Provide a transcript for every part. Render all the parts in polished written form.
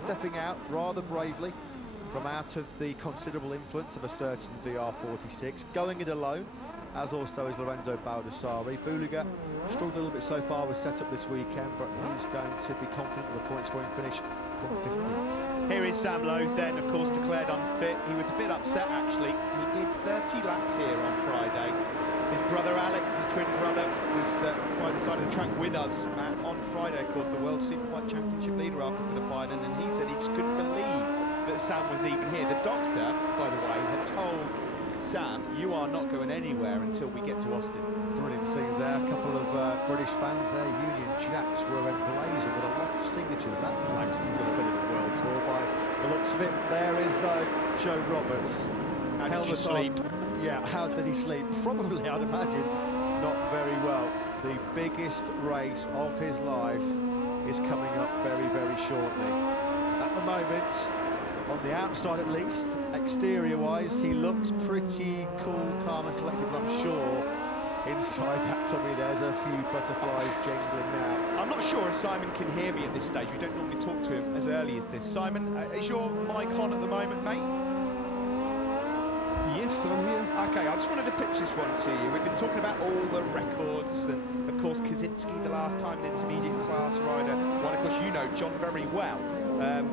stepping out rather bravely from out of the considerable influence of a certain VR46, going it alone, as also is Lorenzo Baldassari. Buliga struggled a little bit so far with setup this weekend, but he's going to be confident with a point-scoring finish from 50. Here is Sam Lowes then, of course, declared unfit. He was a bit upset, actually. He did 30 laps here on Friday. His brother Alex, his twin brother, was by the side of the track with us on Friday, of course, the World Superbike Championship leader after Phillip Island, and he said he just couldn't believe that Sam was even here. The doctor, by the way, had told Sam, you are not going anywhere until we get to Austin. Brilliant scenes there. A couple of British fans there, Union Jacks, were emblazoned with a lot of signatures. That flag's done a bit of a world tour by the looks of it. There is, though, Joe Roberts. How did you sleep? Yeah, how did he sleep? Probably, I'd imagine, not very well. The biggest race of his life is coming up very, very shortly. At the moment, on the outside at least, exterior-wise, he looks pretty cool, calm and collected, but I'm sure inside that tummy there's a few butterflies jingling now. I'm not sure if Simon can hear me at this stage. We don't normally talk to him as early as this. Simon, is your mic on at the moment, mate? Yes, I'm here. Okay, I just wanted to pitch this one to you. We've been talking about all the records, and of course Kaczynski the last time, an intermediate class rider. One, of course, you know John very well.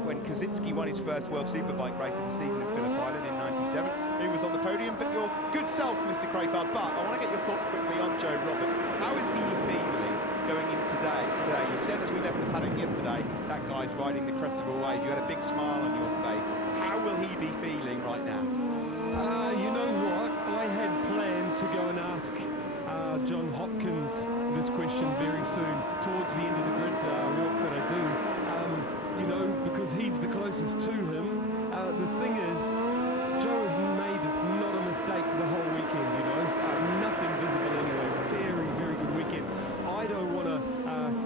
When Kaczynski won his first World Superbike race of the season at Phillip Island in '97, he was on the podium. But your good self, Mr. Crayford. But I want to get your thoughts quickly on Joe Roberts. How is he feeling going in today? You said as we left the paddock yesterday, that guy's riding the crest of a wave. You had a big smile on your face. How will he be feeling right now? You know what? I had planned to go and ask John Hopkins this question very soon, towards the end of the grid walk that I do. You know, because he's the closest to him. The thing is, Joe has made not a mistake the whole weekend, you know. Nothing visible anyway. Very, very good weekend. I don't want to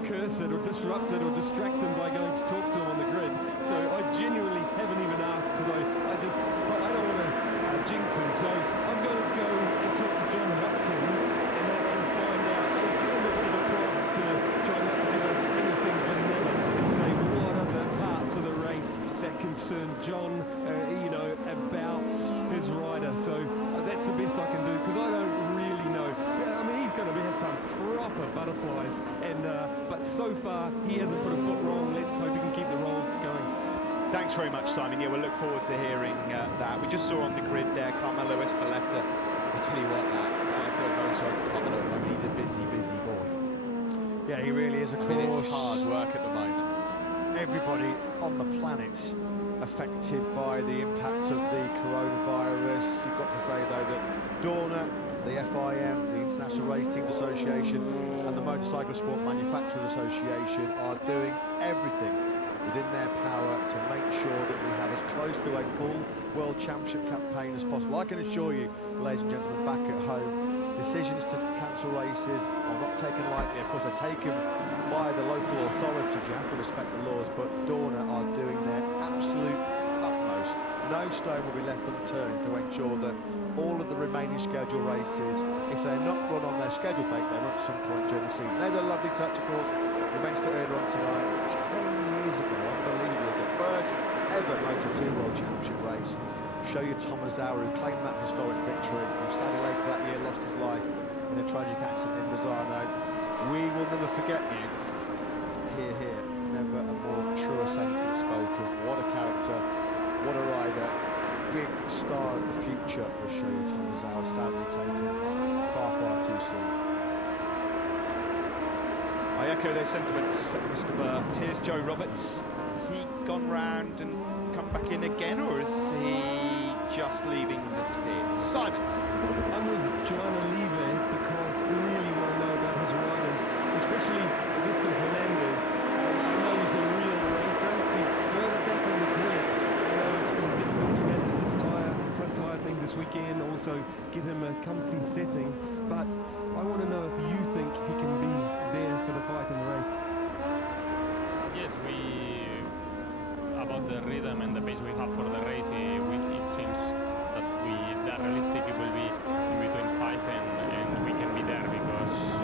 curse it or disrupt it or distract him by going to talk to him on the grid. So I genuinely haven't even asked, because I don't want to jinx him. So I'm going to go and talk to John Hopkins and find out, give him a bit of a prod to try not to give us anything vanilla and say what are the parts of the race that concern John, you know, about his rider. So that's the best I can do, because I don't really know. I mean, he's going to have some proper butterflies, and but so far he hasn't put a foot wrong. Let's hope he can keep the roll going. Thanks very much, Simon. Yeah, we'll look forward to hearing that. We just saw on the grid there Carmelo Espeleta. I tell you what, I feel very sorry for Carmelo at the moment. He's a busy, busy boy. Yeah, he really is, of course. I mean, it's hard work at the moment. Everybody on the planet affected by the impact of the coronavirus. You've got to say, though, that Dorna, the FIM, the International Race Team Association, and the Motorcycle Sport Manufacturers Association are doing everything within their power to make sure that we have as close to a full World Championship campaign as possible. I can assure you, ladies and gentlemen, back at home, decisions to cancel races are not taken lightly. Of course, they're taken by the local authorities. You have to respect the laws, but Dorna are doing their absolute utmost. No stone will be left unturned to ensure that all of the remaining scheduled races, if they're not run on their scheduled date, they're run at some point during the season. There's a lovely touch, of course. We mentioned it earlier on tonight. 10 years ago, unbelievably, the first ever Moto2 World Championship race. Shoya Tomazawa, who claimed that historic victory, and sadly later that year lost his life in a tragic accident in Misano. We will never forget you. Hear, hear. Never a more truer sentence spoken. What a character, what a rider. Big star of the future was Shoya Tomazawa, sadly taken far, far too soon. I echo those sentiments, Mr. Burt. Here's Joe Roberts. Has he gone round and come back in again, or is he just leaving the pits? Simon. I'm with Joanna Leve because we really want to know about his riders, especially Augusto Fernandez. I know he's a real racer. He's further back on the grid. I know it's been difficult to manage this front tyre thing this weekend, also get him a comfy setting, but I want to know if you think he can be there for the fight in the race. Yes, about the rhythm and the pace we have for the race, it seems that realistic it will be in between 5 and we can be there, because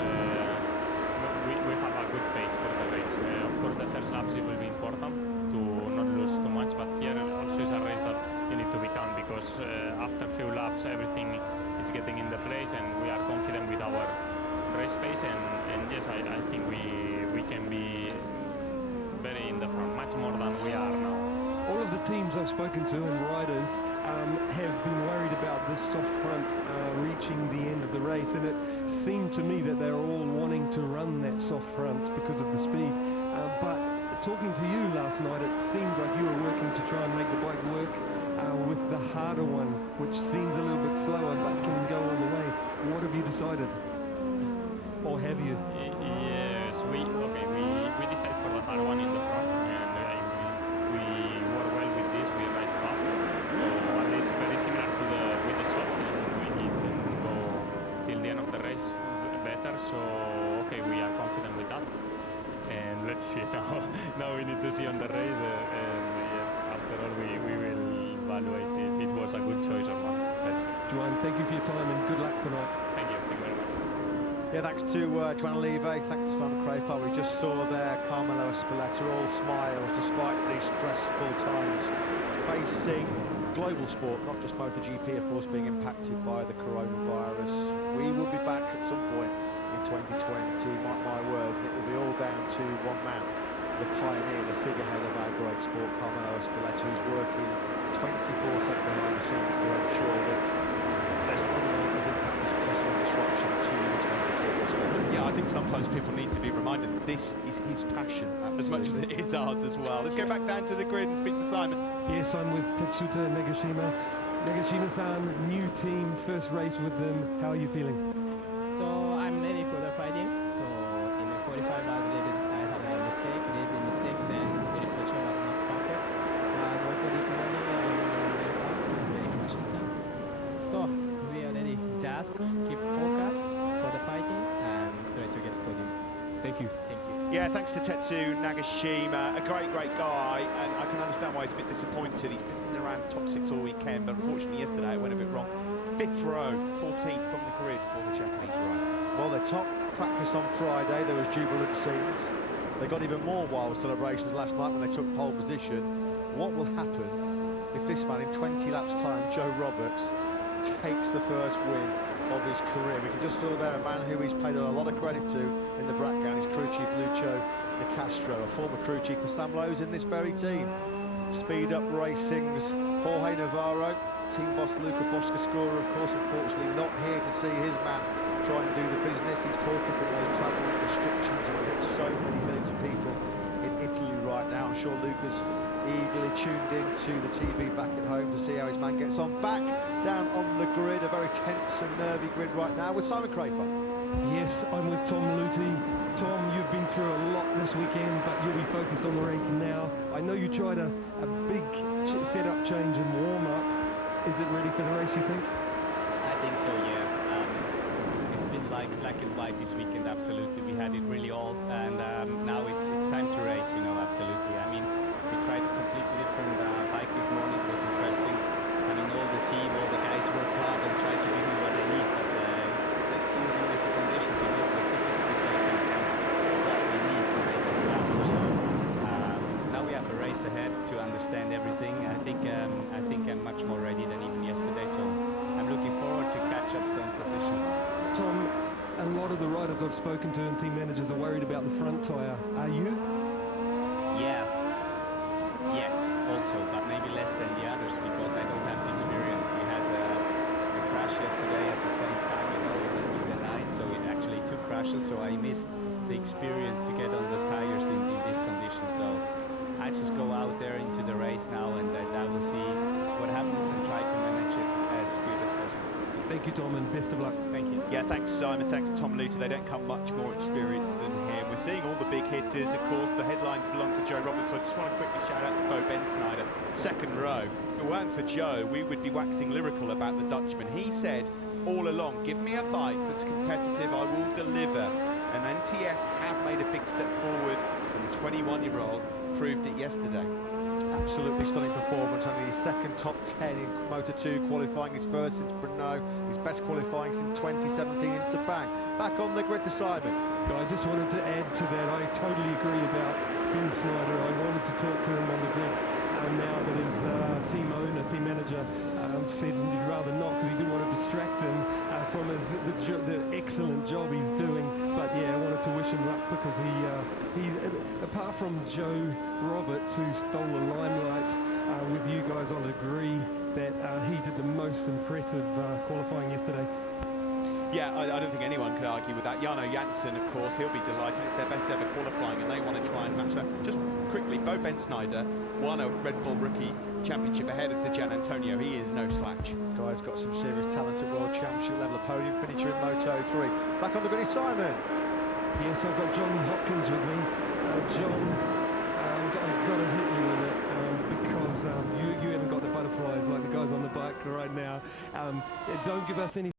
we have a good pace for the race. Of course, the first laps it will be important to because after a few laps everything is getting in the place, and we are confident with our race pace, and yes, I think we can be very in the front, much more than we are now. All of the teams I've spoken to and riders have been worried about this soft front reaching the end of the race, and it seemed to me that they're all wanting to run that soft front because of the speed. But talking to you last night, it seemed like you were working to try and make the bike work with the harder one, which seems a little bit slower but can go all the way. What have you decided? Or have you? Yes, we decided for the hard one in the front, and we work well with this. We ride fast, so at least very similar to with the soft, and we can go till the end of the race better. So okay, we are confident with that, and let's see now. Now we need to see on the race, and yes, after all we will evaluate if it was a good choice or not. That's it. Joan, thank you for your time and good luck tonight. Thank you very much. Yeah, thanks to Joan Leve, thanks to Simon Crayford. We just saw there Carmelo Espeleta all smiles despite these stressful times, facing global sport, not just MotoGP, of course, being impacted by the coronavirus. We will be back at some point in 2020, mark my words, and it will be all down to one man, the pioneer, the figurehead of our great sport, Carmelo Espeleta, who's working 24/7 behind the scenes to ensure that there's not as impact as possible disruption to the 2020 schedule. Yeah, I think sometimes people need to be reminded that this is his passion as much as it is ours as well. Let's go back down to the grid and speak to Simon. Yes, I'm with Tetsuta Nagashima. Nagashima-san, new team, first race with them. How are you feeling? So I'm ready for the fighting. So in the 45 hours, I had a mistake, then very pressure was not perfect. But also this morning I'm very fast and very consistent. So we are ready. Just keep focused for the fighting and try to get podium. Thank you. Thank you. Yeah, thanks to Tetsu Nagashima, a great guy, and I can understand why he's a bit disappointed. He's been around top 6 all weekend, but unfortunately yesterday it went a bit wrong. 5th row, 14th from the grid for the Japanese rider. Well, their top practice on Friday, there was jubilant scenes. They got even more wild celebrations last night when they took pole position. What will happen if this man, in 20 laps' time, Joe Roberts, takes the first win of his career? We can just saw there a man who he's paid a lot of credit to in the background, his crew chief Lucio Nicastro, a former crew chief for Sam Lowe's in this very team. Speed Up Racing's Jorge Navarro, team boss Luca Boscascora, of course, unfortunately not here to see his man try and do the business. He's caught up in those travel restrictions and hit so many millions of people in Italy right now. I'm sure Luca's eagerly tuned in to the TV back at home to see how his man gets on. Back down on the grid, a very tense and nervy grid right now with Simon Crayford. Yes, I'm with Tom Maluti. Tom, you've been through a lot this weekend, but you'll be focused on the race now. I know you tried a big setup change and warm-up. Is it ready for the race, you think? I think so, yeah. It's been like black and white this weekend, absolutely. We had it really all, and now it's time to race, you know, absolutely. I mean, we tried a completely different bike this morning. It was interesting. I mean, all the team, all the guys worked hard and tried to give me what they need, but it's with the conditions, you know, it was difficult to say sometimes what we need to make us faster. So now we have a race ahead to understand everything. I think I'm much more ready than even yesterday, so I'm looking forward to catch up some positions. Tom, a lot of the riders I've spoken to and team managers are worried about the front tyre. Are you? Yeah. Yes, also, but maybe less than the others because I don't have the experience. We had a crash yesterday at the same time, you know, in the night, so it actually 2 crashes, so I missed the experience to get on the tires in these conditions. So I just go out there into the race now, and I will see what happens and try to manage it as good as possible. Thank you, Tom, and best of luck. Thank you. Yeah, thanks Simon, thanks Tom Luter. They don't come much more experienced than him. We're seeing all the big hitters, of course. The headlines belong to Joe Roberts, so I just want to quickly shout out to Bo Bensnyder, 2nd row. If it weren't for Joe, we would be waxing lyrical about the Dutchman. He said all along, give me a bike that's competitive, I will deliver. And NTS have made a big step forward, and the 21-year-old proved it yesterday. Absolutely stunning performance, only his 2nd top 10 in Moto2 qualifying, his 1st since Brno, his best qualifying since 2017 in Sepang. Back on the grid to Simon. I just wanted to add to that, I totally agree about Ben Snyder. I wanted to talk to him on the grid. now that his team owner, team manager, said he'd rather not because he didn't want to distract him from the excellent job he's doing. But yeah, I wanted to wish him luck because he's apart from Joe Roberts, who stole the limelight with you guys, I'll agree that he did the most impressive qualifying yesterday. Yeah, I don't think anyone could argue with that. Jarno Janssen, of course, he'll be delighted. It's their best ever qualifying, and they want to try and match that. Just quickly, Bo Ben-Snyder won a Red Bull Rookie Championship ahead of Dejan Antonio. He is no slouch. Guy's got some serious talent at World Championship level. A podium finisher in Moto 3. Back on the grid is Simon. Yes, I've got John Hopkins with me. John, I've got to hit you with it because you haven't got the butterflies like the guys on the bike right now. Don't give us any